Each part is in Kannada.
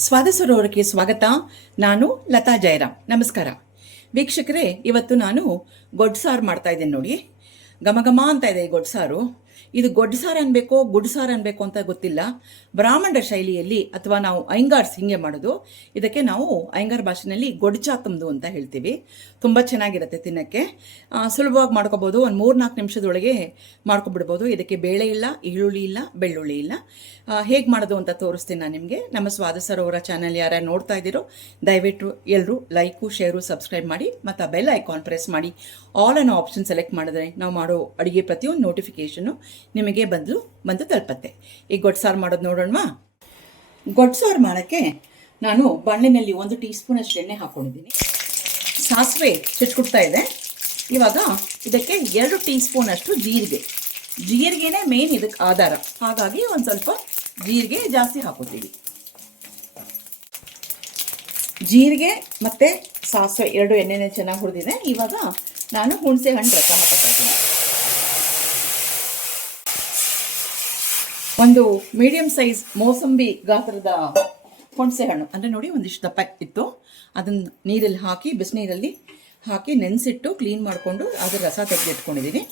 ಸ್ವಾದಸರೋವರಕ್ಕೆ ಸ್ವಾಗತ. ನಾನು ಲತಾ ಜಯರಾಮ್. ನಮಸ್ಕಾರ. ವೀಕ್ಷಕರೇ, ಇವತ್ತು ನಾನು ಗೊಡ್ಸಾರು ಮಾಡ್ತಾ ಇದ್ದೇನೆ ನೋಡಿ. ಘಮಘಮ ಅಂತ ಇದೆ ಈ ಗೊಡ್ಸಾರು. ಇದು ಗೊಡ್ಸಾರ್ ಅನ್ಬೇಕೋ ಗೊಡ್ಸಾರ್ ಅನ್ಬೇಕು ಅಂತ ಗೊತ್ತಿಲ್ಲ. ಬ್ರಾಹ್ಮಣರ ಶೈಲಿಯಲ್ಲಿ ಅಥವಾ ನಾವು ಐಂಗಾರ್ಸ್ ಹಿಂಗೆ ಮಾಡೋದು, ಇದಕ್ಕೆ ನಾವು ಐಂಗಾರ್ ಭಾಷೆನಲ್ಲಿ ಗೊಡ್ಚಾತಮ್ದು ಅಂತ ಹೇಳ್ತೀವಿ. ತುಂಬ ಚೆನ್ನಾಗಿರುತ್ತೆ ತಿನ್ನಕ್ಕೆ. ಸುಲಭವಾಗಿ ಮಾಡ್ಕೋಬೋದು, ಒಂದು ಮೂರು ನಾಲ್ಕು ನಿಮಿಷದೊಳಗೆ ಮಾಡ್ಕೊಬಿಡ್ಬೋದು. ಇದಕ್ಕೆ ಬೇಳೆ ಇಲ್ಲ, ಈರುಳ್ಳಿ ಇಲ್ಲ, ಬೆಳ್ಳುಳ್ಳಿ ಇಲ್ಲ. ಹೇಗೆ ಮಾಡೋದು ಅಂತ ತೋರಿಸ್ತೀನಿ ನಾನು ನಿಮಗೆ. ನಮ್ಮ ಸ್ವಾದ ಸರೋವರ ಚಾನಲ್ ಯಾರ್ಯಾರು ನೋಡ್ತಾ ಇದ್ದೀರೋ, ದಯವಿಟ್ಟು ಎಲ್ಲರೂ ಲೈಕು, ಶೇರು, ಸಬ್ಸ್ಕ್ರೈಬ್ ಮಾಡಿ, ಮತ್ತು ಆ ಬೆಲ್ ಐಕಾನ್ ಪ್ರೆಸ್ ಮಾಡಿ. ಆಲ್ ಅನ್ನೋ ಆಪ್ಷನ್ ಸೆಲೆಕ್ಟ್ ಮಾಡಿದ್ರೆ ನಾವು ಮಾಡೋ ಅಡುಗೆ ಪ್ರತಿಯೊಂದು ನೋಟಿಫಿಕೇಷನು ನಿಮಗೆ ಬಂದು ಬಂದು ತಲುಪತ್ತೆ. ಈಗ ಗೊಡ್ಸಾರು ಮಾಡೋದು ನೋಡೋಣವಾ? ಗೊಡ್ಸಾರು ಮಾಡೋಕ್ಕೆ ನಾನು ಬಣ್ಣಿನಲ್ಲಿ ಒಂದು ಟೀ ಸ್ಪೂನಷ್ಟು ಎಣ್ಣೆ ಹಾಕ್ಕೊಂಡಿದ್ದೀನಿ ಸಾಸಿವೆ ಚಿಟ್ಕುಡ್ತಾ ಇದೆ. ಇವಾಗ ಇದಕ್ಕೆ ಎರಡು ಟೀ ಸ್ಪೂನಷ್ಟು ಜೀರಿಗೆ. ಜೀರಿಗೆನೇ ಮೇನ್ ಇದಕ್ಕೆ ಆಧಾರ. ಹಾಗಾಗಿ ಒಂದು ಸ್ವಲ್ಪ ಜೀರಿಗೆ ಜಾಸ್ತಿ ಹಾಕೋತೀವಿ ಜೀರಿಗೆ ಮತ್ತು ಸಾಸಿವೆ ಎರಡು ಎಣ್ಣೆನೇ ಚೆನ್ನಾಗಿ ಹುರಿದಿದೆ. ಇವಾಗ ನಾನು ಹುಣಸೆ ಹಣ್ಣು ರಸ ಹಾಕೋತಾ ಇದ್ದೀನಿ. ಒಂದು ಮೀಡಿಯಂ ಸೈಜ್ ಮೋಸಂಬಿ ಗಾತ್ರದ ಹುಣಸೆ ಹಣ್ಣು. ಅಂದರೆ ನೋಡಿ, ಒಂದಿಷ್ಟು ದಪ್ಪ ಇತ್ತು. ಅದನ್ನು ನೀರಲ್ಲಿ ಹಾಕಿ, ಬಿಸಿನೀರಲ್ಲಿ ಹಾಕಿ ನೆನೆಸಿಟ್ಟು ಕ್ಲೀನ್ ಮಾಡಿಕೊಂಡು ಅದರ ರಸ ತೆಗೆದಿಟ್ಕೊಂಡಿದ್ದೀನಿ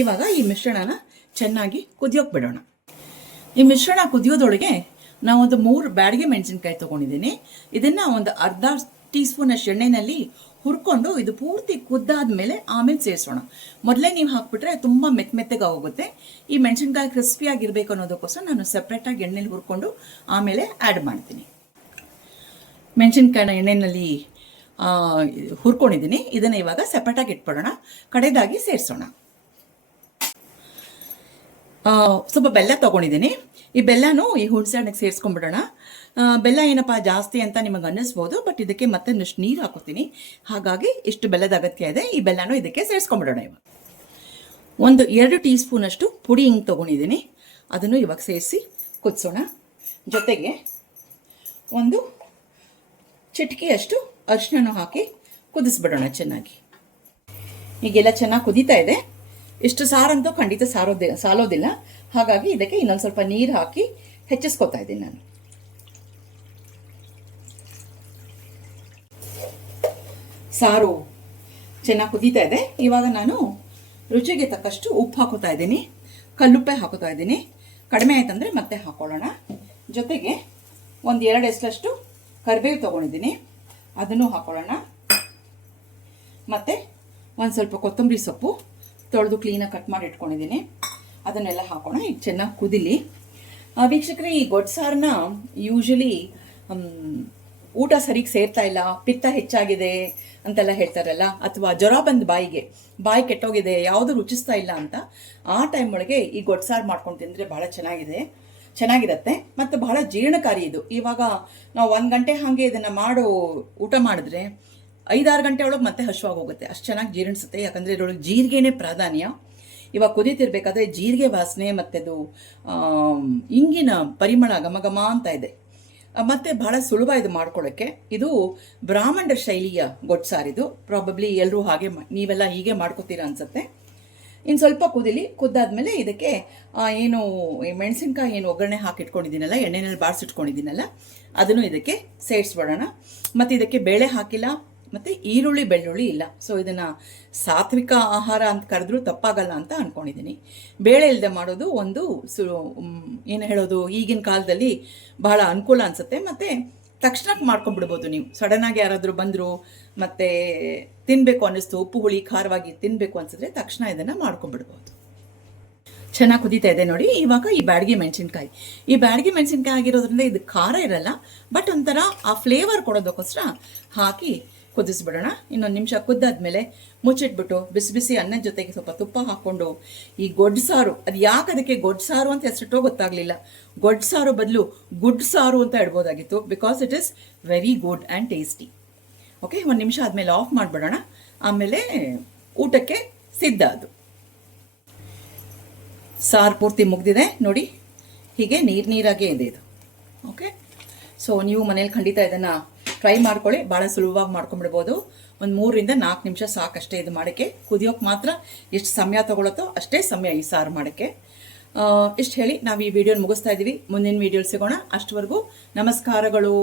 ಇವಾಗ ಈ ಮಿಶ್ರಣನ ಚೆನ್ನಾಗಿ ಕುದಿಯೋಕೆ ಬಿಡೋಣ. ಈ ಮಿಶ್ರಣ ಕುದಿಯೋದೊಳಗೆ ನಾವು ಒಂದು ಮೂರು ಬ್ಯಾಡಿಗೆ ಮೆಣಸಿನ್ಕಾಯಿ ತೊಗೊಂಡಿದ್ದೀನಿ ಇದನ್ನು ಒಂದು ಅರ್ಧ ಟೀ ಸ್ಪೂನಷ್ಟು ಎಣ್ಣೆಯಲ್ಲಿ ಹುರ್ಕೊಂಡು ಇದು ಪೂರ್ತಿ ಕುದ್ದಾದ ಮೇಲೆ ಆಮೇಲೆ ಸೇರಿಸೋಣ. ಮೊದಲೇ ನೀವು ಹಾಕ್ಬಿಟ್ರೆ ತುಂಬ ಮೆತ್ತ ಮೆತ್ತಗೆ ಹೋಗುತ್ತೆ ಈ ಮೆಣಸಿನ್ಕಾಯಿ ಕ್ರಿಸ್ಪಿಯಾಗಿರ್ಬೇಕು ಅನ್ನೋದಕ್ಕೋಸ್ಕರ ನಾನು ಸಪ್ರೇಟಾಗಿ ಎಣ್ಣೆಲಿ ಹುರ್ಕೊಂಡು ಆಮೇಲೆ ಆ್ಯಡ್ ಮಾಡ್ತೀನಿ. ಮೆಣಸಿನ್ಕಾಯಿನ ಎಣ್ಣೆಯಲ್ಲಿ ಹುರ್ಕೊಂಡಿದ್ದೀನಿ. ಇದನ್ನು ಇವಾಗ ಸಪ್ರೇಟಾಗಿ ಇಟ್ಬಿಡೋಣ. ಕಡೆದಾಗಿ ಸೇರಿಸೋಣ. ಸ್ವಲ್ಪ ಬೆಲ್ಲ ತೊಗೊಂಡಿದ್ದೀನಿ. ಈ ಬೆಲ್ಲನೂ ಈ ಹುಣಸೆ ಹಣ್ಣಿಗೆ ಸೇರಿಸ್ಕೊಂಡ್ಬಿಡೋಣ ಬೆಲ್ಲ ಏನಪ್ಪ, ಜಾಸ್ತಿ ಅಂತ ನಿಮಗೆ ಅನ್ನಿಸ್ಬೋದು, ಬಟ್ ಇದಕ್ಕೆ ಮತ್ತೆ ಇನ್ನಷ್ಟು ನೀರು ಹಾಕೋತೀನಿ. ಹಾಗಾಗಿ ಇಷ್ಟು ಬೆಲ್ಲದ ಅಗತ್ಯ ಇದೆ. ಈ ಬೆಲ್ಲನೂ ಇದಕ್ಕೆ ಸೇರಿಸ್ಕೊಂಡ್ಬಿಡೋಣ ಇವಾಗ. ಒಂದು ಎರಡು ಟೀ ಸ್ಪೂನಷ್ಟು ಪುಡಿ ಹಿಂಗೆ ತೊಗೊಂಡಿದ್ದೀನಿ. ಅದನ್ನು ಇವಾಗ ಸೇರಿಸಿ ಕುದಿಸೋಣ. ಜೊತೆಗೆ ಒಂದು ಚಿಟಿಕೆಯಷ್ಟು ಅರಿಶಿನ ಹಾಕಿ ಕುದಿಸ್ಬಿಡೋಣ ಚೆನ್ನಾಗಿ. ಈಗೆಲ್ಲ ಚೆನ್ನಾಗಿ ಕುದೀತಾ ಇದೆ. ಇಷ್ಟು ಸಾರಂತೂ ಖಂಡಿತ ಸಾರೋದಿ ಸಾಲೋದಿಲ್ಲ. ಹಾಗಾಗಿ ಇದಕ್ಕೆ ಇನ್ನೊಂದು ಸ್ವಲ್ಪ ನೀರು ಹಾಕಿ ಹೆಚ್ಚಿಸ್ಕೊತಾ ಇದ್ದೀನಿ ನಾನು. ಸಾರು ಚೆನ್ನಾಗಿ ಕುದೀತಾ ಇದೆ. ಇವಾಗ ನಾನು ರುಚಿಗೆ ತಕ್ಕಷ್ಟು ಉಪ್ಪು ಹಾಕೋತಾ ಇದ್ದೀನಿ. ಕಲ್ಲುಪ್ಪೆ ಹಾಕೋತಾ ಇದ್ದೀನಿ. ಕಡಿಮೆ ಆಯ್ತಂದರೆ ಮತ್ತೆ ಹಾಕೊಳ್ಳೋಣ. ಜೊತೆಗೆ ಒಂದು ಎರಡು ಎಷ್ಟಷ್ಟು ಕರಿಬೇವು ತೊಗೊಂಡಿದ್ದೀನಿ. ಅದನ್ನು ಹಾಕೊಳ್ಳೋಣ. ಮತ್ತು ಒಂದು ಸ್ವಲ್ಪ ಕೊತ್ತಂಬರಿ ಸೊಪ್ಪು. ತೊಳೆದು ಕ್ಲೀನಾಗಿ ಕಟ್ ಮಾಡಿ ಇಟ್ಕೊಂಡಿದ್ದೀನಿ. ಅದನ್ನೆಲ್ಲ ಹಾಕೋಣ. ಈಗ ಚೆನ್ನಾಗಿ ಕುದಿಲಿ. ವೀಕ್ಷಕರೇ, ಈ ಗೊಡ್ಸಾರನ್ನ ಯೂಶಲಿ ಊಟ ಸರಿಗೆ ಸೇರ್ತಾ ಇಲ್ಲ. ಪಿತ್ತ ಹೆಚ್ಚಾಗಿದೆ ಅಂತೆಲ್ಲ ಹೇಳ್ತಾರಲ್ಲ. ಅಥವಾ ಜ್ವರ ಬಂದು ಬಾಯಿಗೆ, ಬಾಯಿ ಕೆಟ್ಟೋಗಿದೆ, ಯಾವುದು ರುಚಿಸ್ತಾ ಇಲ್ಲ ಅಂತ ಆ ಟೈಮ್ ಒಳಗೆ ಈ ಗೊಡ್ಸಾರು ಮಾಡ್ಕೊಂಡು ತಿಂದರೆ ಭಾಳ ಚೆನ್ನಾಗಿದೆ. ಚೆನ್ನಾಗಿರುತ್ತೆ. ಮತ್ತು ಬಹಳ ಜೀರ್ಣಕಾರಿ ಇದು. ಇವಾಗ ನಾವು ಒಂದು ಗಂಟೆ ಹಾಗೆ ಇದನ್ನು ಮಾಡೋ ಊಟ ಮಾಡಿದ್ರೆ ಐದಾರು ಗಂಟೆ ಒಳಗೆ ಮತ್ತೆ ಹಶ್ವಾಗಿ ಹೋಗುತ್ತೆ ಅಷ್ಟು ಚೆನ್ನಾಗಿ ಜೀರ್ಣಿಸುತ್ತೆ. ಯಾಕಂದರೆ ಇದರೊಳಗೆ ಜೀರಿಗೆನೇ ಪ್ರಾಧಾನ್ಯ. ಇವಾಗ ಕುದೀತಿರ್ಬೇಕಾದ್ರೆ ಜೀರಿಗೆ ವಾಸನೆ ಮತ್ತು ಅದು ಆಮ್, ಇಂಗಿನ ಪರಿಮಳ ಘಮ ಘಮ ಅಂತ ಇದೆ. ಮತ್ತು ಬಹಳ ಸುಲಭ ಇದು ಮಾಡ್ಕೊಳ್ಳೋಕ್ಕೆ ಇದು ಬ್ರಾಹ್ಮಣರ ಶೈಲಿಯ ಗೊಟ್ಸಾರಿದು. ಪ್ರಾಬಬ್ಲಿ ಎಲ್ಲರೂ ಹಾಗೆ ನೀವೆಲ್ಲ ಹೀಗೆ ಮಾಡ್ಕೋತೀರಾ ಅನ್ಸುತ್ತೆ. ಇನ್ನು ಸ್ವಲ್ಪ ಕುದಿಲಿ ಕುದ್ದಾದ್ಮೇಲೆ ಇದಕ್ಕೆ ಏನು ಮೆಣಸಿನ್ಕಾಯಿ ಏನು ಒಗ್ಗರಣೆ ಹಾಕಿಟ್ಕೊಂಡಿದ್ದೀನಲ್ಲ ಎಣ್ಣೆನಲ್ಲಿ ಬಾಡಿಸಿಟ್ಕೊಂಡಿದ್ದೀನಲ್ಲ ಅದನ್ನು ಇದಕ್ಕೆ ಸೇರಿಸ್ಬಿಡೋಣ. ಮತ್ತು ಇದಕ್ಕೆ ಬೇಳೆ ಹಾಕಿಲ್ಲ ಮತ್ತು ಈರುಳ್ಳಿ, ಬೆಳ್ಳುಳ್ಳಿ ಇಲ್ಲ. ಸೊ ಇದನ್ನು ಸಾತ್ವಿಕ ಆಹಾರ ಅಂತ ಕರೆದ್ರೂ ತಪ್ಪಾಗಲ್ಲ ಅಂತ ಅಂದ್ಕೊಂಡಿದ್ದೀನಿ ಬೇಳೆ ಇಲ್ಲದೆ ಮಾಡೋದು ಒಂದು ಸು ಏನು ಹೇಳೋದು, ಈಗಿನ ಕಾಲದಲ್ಲಿ ಬಹಳ ಅನುಕೂಲ ಅನಿಸುತ್ತೆ. ಮತ್ತು ತಕ್ಷಣಕ್ಕೆ ಮಾಡ್ಕೊಂಡ್ಬಿಡ್ಬೋದು ನೀವು. ಸಡನ್ನಾಗಿ ಯಾರಾದರೂ ಬಂದರು ಮತ್ತು ತಿನ್ನಬೇಕು ಅನ್ನಿಸ್ತು, ಉಪ್ಪು, ಹುಳಿ ಖಾರವಾಗಿ ತಿನ್ನಬೇಕು ಅನಿಸಿದ್ರೆ ತಕ್ಷಣ ಇದನ್ನು ಮಾಡ್ಕೊಂಡ್ಬಿಡ್ಬೋದು. ಚೆನ್ನಾಗಿ ಕುದೀತಾ ಇದೆ ನೋಡಿ. ಇವಾಗ ಈ ಬ್ಯಾಡಗಿ ಮೆಣಸಿನ್ಕಾಯಿ. ಈ ಬ್ಯಾಡಗಿ ಮೆಣಸಿನ್ಕಾಯಿ ಆಗಿರೋದ್ರಿಂದ ಇದು ಖಾರ ಇರಲ್ಲ, ಬಟ್ ಒಂಥರ ಆ ಫ್ಲೇವರ್ ಕೊಡೋದಕ್ಕೋಸ್ಕರ ಹಾಕಿ ಕುದಿಸ್ಬಿಡೋಣ. ಇನ್ನೊಂದು ನಿಮಿಷ ಕುದ್ದಾದ್ಮೇಲೆ ಮುಚ್ಚಿಟ್ಬಿಟ್ಟು ಬಿಸಿ ಬಿಸಿ ಅನ್ನದ ಜೊತೆಗೆ ಸ್ವಲ್ಪ ತುಪ್ಪ ಹಾಕ್ಕೊಂಡು ಈ ಗೊಡ್ಡು ಸಾರು, ಅದು ಯಾಕೆ ಅದಕ್ಕೆ ಗೊಡ್ಡು ಸಾರು ಅಂತ ಹೆಸರಿಟ್ಟೋ ಗೊತ್ತಾಗಲಿಲ್ಲ. ಗೊಡ್ಡು ಸಾರು ಬದಲು ಗುಡ್ ಸಾರು ಅಂತ ಇಡ್ಬೋದಾಗಿತ್ತು because it is very good and tasty okay ಒಂದು ನಿಮಿಷ ಆದಮೇಲೆ ಆಫ್ ಮಾಡಿಬಿಡೋಣ. ಆಮೇಲೆ ಊಟಕ್ಕೆ ಸಿದ್ಧ ಅದು. ಸಾರು ಪೂರ್ತಿ ಮುಗ್ದಿದೆ, ನೋಡಿ, ಹೀಗೆ ನೀರು ನೀರಾಗೇ ಇದೆ ಇದು. ಓಕೆ ಸೊ ನೀವು ಮನೇಲಿ ಖಂಡಿತ ಇದನ್ನು ಟ್ರೈ ಮಾಡ್ಕೊಳ್ಳಿ. ಭಾಳ ಸುಲಭವಾಗಿ ಮಾಡ್ಕೊಂಬಿಡ್ಬೋದು ಒಂದು ಮೂರರಿಂದ ನಾಲ್ಕು ನಿಮಿಷ ಸಾಕಷ್ಟೇ ಇದು ಮಾಡೋಕ್ಕೆ ಕುದಿಯೋಕೆ ಮಾತ್ರ ಎಷ್ಟು ಸಮಯ ತೊಗೊಳತ್ತೋ ಅಷ್ಟೇ ಸಮಯ ಈ ಸಾರು ಮಾಡೋಕ್ಕೆ ಇಷ್ಟು ಹೇಳಿ ನಾವು ಈ ವಿಡಿಯೋನ ಮುಗಿಸ್ತಾ ಇದ್ದೀವಿ ಮುಂದಿನ ವಿಡಿಯೋಲಿ ಸಿಗೋಣ. ಅಷ್ಟವರೆಗೂ ನಮಸ್ಕಾರಗಳು.